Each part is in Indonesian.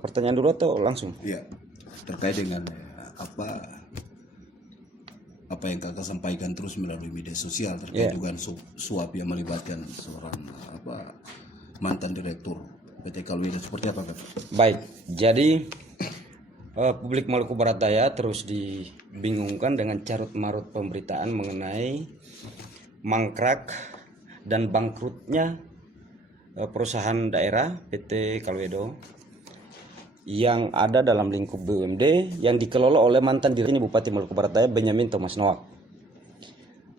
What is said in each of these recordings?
Pertanyaan dulu atau langsung? Iya, terkait dengan apa yang kakak sampaikan terus melalui media sosial terkait dengan suap yang melibatkan seorang mantan direktur PT Kalweda, seperti apa kakak? Baik, jadi publik Maluku Barat Daya terus dibingungkan dengan carut marut pemberitaan mengenai mangkrak dan bangkrutnya perusahaan daerah PT Kalwedo yang ada dalam lingkup BUMD yang dikelola oleh mantan diri Bupati Maluku Barat Daya Benyamin Thomas Noak,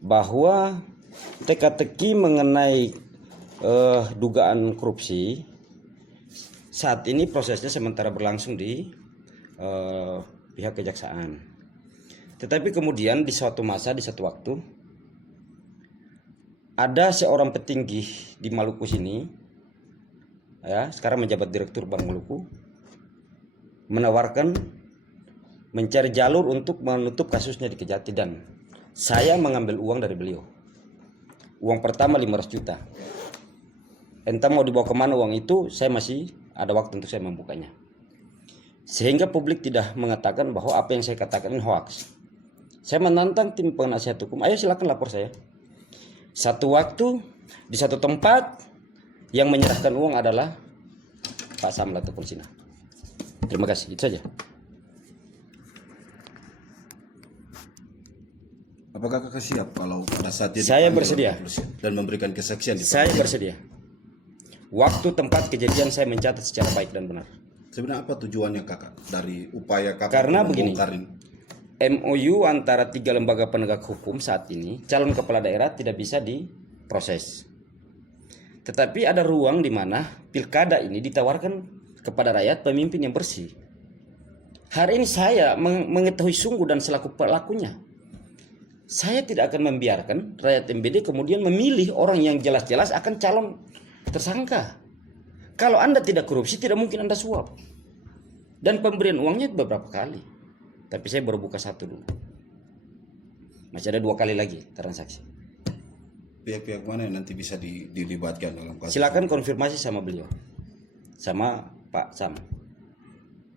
bahwa teka-teki mengenai dugaan korupsi saat ini prosesnya sementara berlangsung di pihak kejaksaan. Tetapi kemudian di suatu masa, di satu waktu, ada seorang petinggi di Maluku sini, ya, sekarang menjabat Direktur Bank Maluku, menawarkan mencari jalur untuk menutup kasusnya di Kejati, dan saya mengambil uang dari beliau. Uang pertama 500 juta. Entah mau dibawa kemana uang itu, saya masih ada waktu untuk saya membukanya. Sehingga publik tidak mengatakan bahwa apa yang saya katakan ini hoax. Saya menantang tim penasihat hukum, ayo silakan lapor saya. Satu waktu, di satu tempat, yang menyerahkan uang adalah Pak Samla atau Polsina. Terima kasih, itu saja. Apakah kakak siap kalau pada saat dia Saya bersedia dan memberikan kesaksian di Saya bersedia. Waktu tempat kejadian saya mencatat secara baik dan benar. Sebenarnya apa tujuannya kakak dari upaya kakak? Karena begini, ini? MOU antara 3 lembaga penegak hukum saat ini, calon kepala daerah tidak bisa diproses. Tetapi ada ruang di mana pilkada ini ditawarkan kepada rakyat pemimpin yang bersih. Hari ini saya mengetahui sungguh dan selaku pelakunya, saya tidak akan membiarkan rakyat MBD kemudian memilih orang yang jelas-jelas akan calon tersangka. Kalau Anda tidak korupsi, tidak mungkin Anda suap. Dan pemberian uangnya beberapa kali. Tapi saya baru buka satu dulu. Masih ada 2 kali lagi transaksi. Pihak-pihak mana yang nanti bisa dilibatkan dalam kasus? Silakan konfirmasi sama beliau, sama Pak Sam,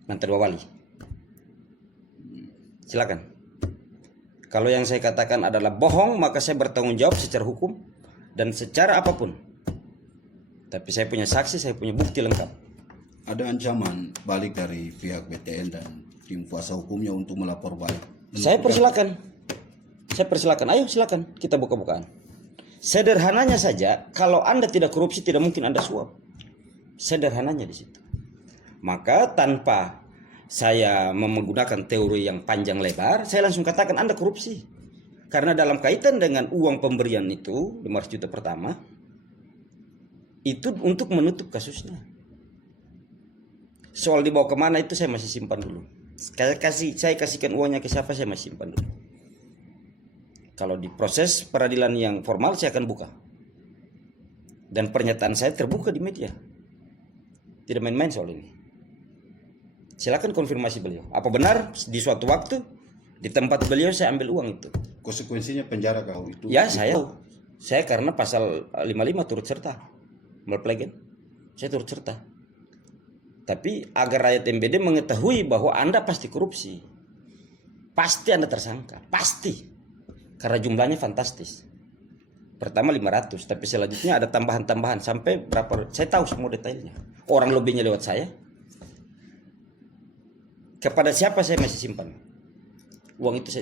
Menteri Wali. Silakan. Kalau yang saya katakan adalah bohong, maka saya bertanggung jawab secara hukum dan secara apapun. Tapi saya punya saksi, saya punya bukti lengkap. Ada ancaman balik dari pihak BTN dan tim kuasa hukumnya untuk melapor balik? Saya persilakan. Ayo silakan, kita buka-bukaan. Sederhananya saja, kalau Anda tidak korupsi, tidak mungkin Anda suap. Sederhananya di situ. Maka tanpa saya menggunakan teori yang panjang lebar, saya langsung katakan Anda korupsi. Karena dalam kaitan dengan uang pemberian itu, 500 juta pertama, itu untuk menutup kasusnya. Soal dibawa kemana itu saya masih simpan dulu. Saya kasihkan uangnya ke siapa, saya masih simpan dulu. Kalau di proses peradilan yang formal saya akan buka. Dan pernyataan saya terbuka di media. Tidak main-main soal ini. Silakan konfirmasi beliau. Apa benar di suatu waktu di tempat beliau saya ambil uang itu? Konsekuensinya penjara kau itu? Ya, saya karena pasal 55 turut serta. Melplegen. Saya turut serta. Tapi agar rakyat MBD mengetahui bahwa Anda pasti korupsi. Pasti Anda tersangka. Pasti. Karena jumlahnya fantastis. Pertama 500, tapi selanjutnya ada tambahan-tambahan sampai berapa, saya tahu semua detailnya. Orang lebihnya lewat saya. Kepada siapa saya masih simpan? Uang itu saya